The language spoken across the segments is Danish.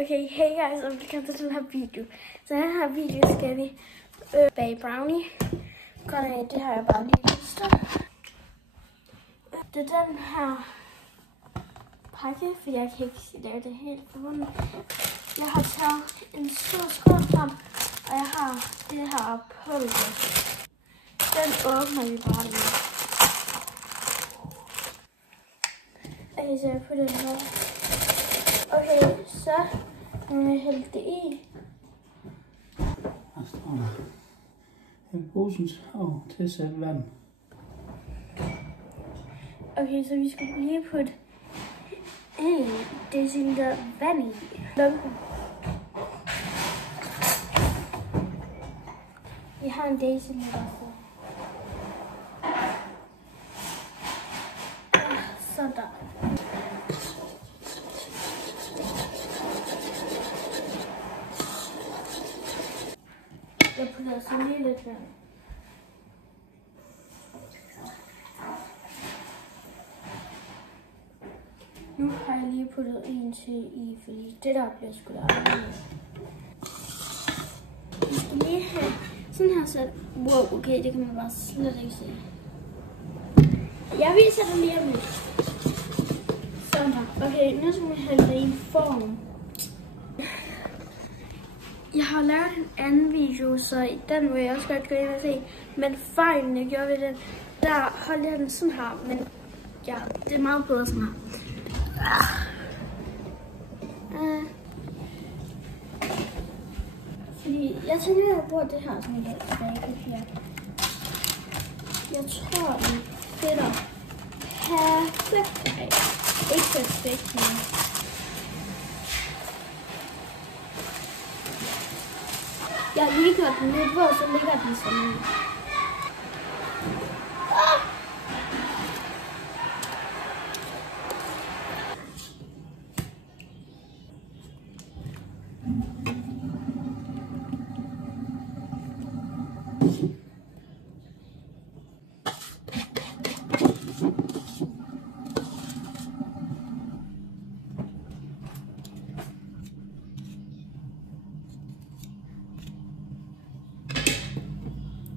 Okay, hey guys, og velkommen til den her video. Så den her video skal vi bage brownie. Det har jeg bare lige lyst til. Det er den her pakke, for jeg kan ikke lave det helt forbundet. Jeg har taget en stor skål frem, og jeg har det her pulver. Den åbner vi bare lige. Okay, så jeg putter det her. Okay, så må jeg hælde det i. Hvad står der? Hæld posen til sæt vand. Okay, så vi skal lige putte 1 deciliter vand i. Lunken. Vi har 1 deciliter. Sådan der. Jeg putter så lige lidt vand. Nu har jeg lige puttet en til i, fordi det der bliver sgu da aldrig. Vi skal lige have sådan her sat. Wow, okay, det kan man bare slet ikke se. Jeg viser det lige om lidt. Sådan her. Okay, nu skal vi hælde det i en form. Jeg har lavet en anden video, så i den vil jeg også godt gå ind og se. Men fejlen, jeg gjorde ved den, der holdt jeg den sådan her. Men ja, det er meget bedre sådan her. Fordi jeg tænker, at jeg bruger det her som et bagepapir. Jeg tror, det fedter perfekt. Nej, ikke perfekt, men jeg har lige gjort den lidt våd, så ligger den sådan.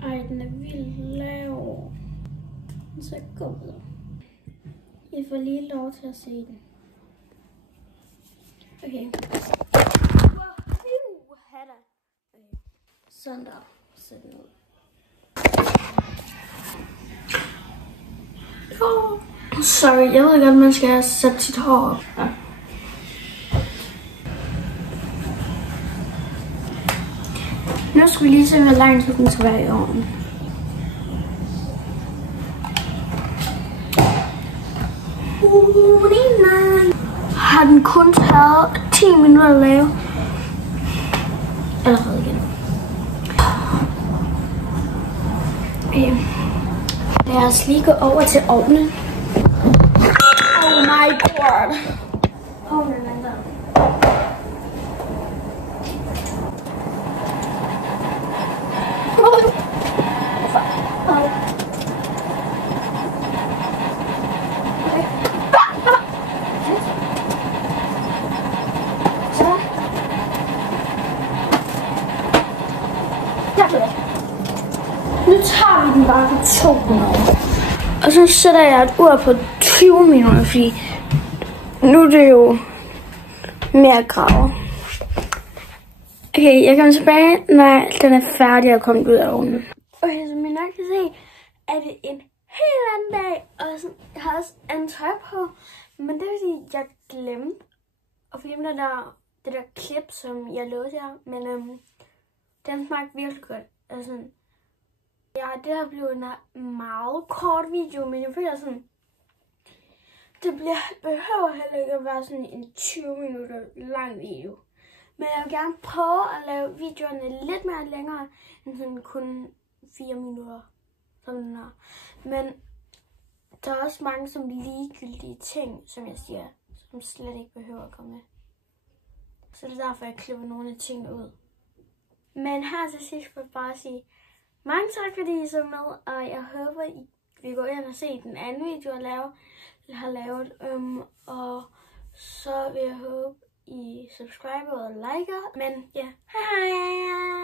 Ej, den er vildt lav. Den ser god ud. I får lige lov til at se den. Okay. Okay. Sådan der. Sæt den ud. Sorry, jeg ved godt, man skal have sat sit hår op. Ja. Nu skal vi lige se, hvor lang tid den skal være i ovnen. Har den kun taget 10 minutter at lave? Allerede igen. Okay. Lad os lige gå over til ovnen. Oh my god. Ovnen er der. Nu tager vi den bare på 200. Og så sætter jeg et ur på 20 minutter, fordi nu er det jo mere grav. Okay, jeg kommer tilbage, når den er færdig og kommet ud af ovnen. Okay, som I nok kan se, er det en helt anden dag, og sådan, jeg har også andet tøj på. Men det er fordi, jeg glemte at filme det der klip, som jeg lovede jer. Men den smagte virkelig godt. Altså, ja, det her blev en meget kort video, men jeg føler sådan, det behøver heller ikke at være sådan en 20 minutter lang video. Men jeg vil gerne prøve at lave videoerne lidt mere længere, end sådan kun 4 minutter, som den her. Men der er også mange som ligegyldige ting, som jeg siger, som slet ikke behøver at komme med. Så det er derfor, jeg klipper nogle af tingene ud. Men her til sidst vil jeg bare sige, mange tak fordi I så med, og jeg håber, I vil gå ind og se den anden video, jeg har lavet. Og så vil jeg håbe, I subscriber og liker. Men ja, hej!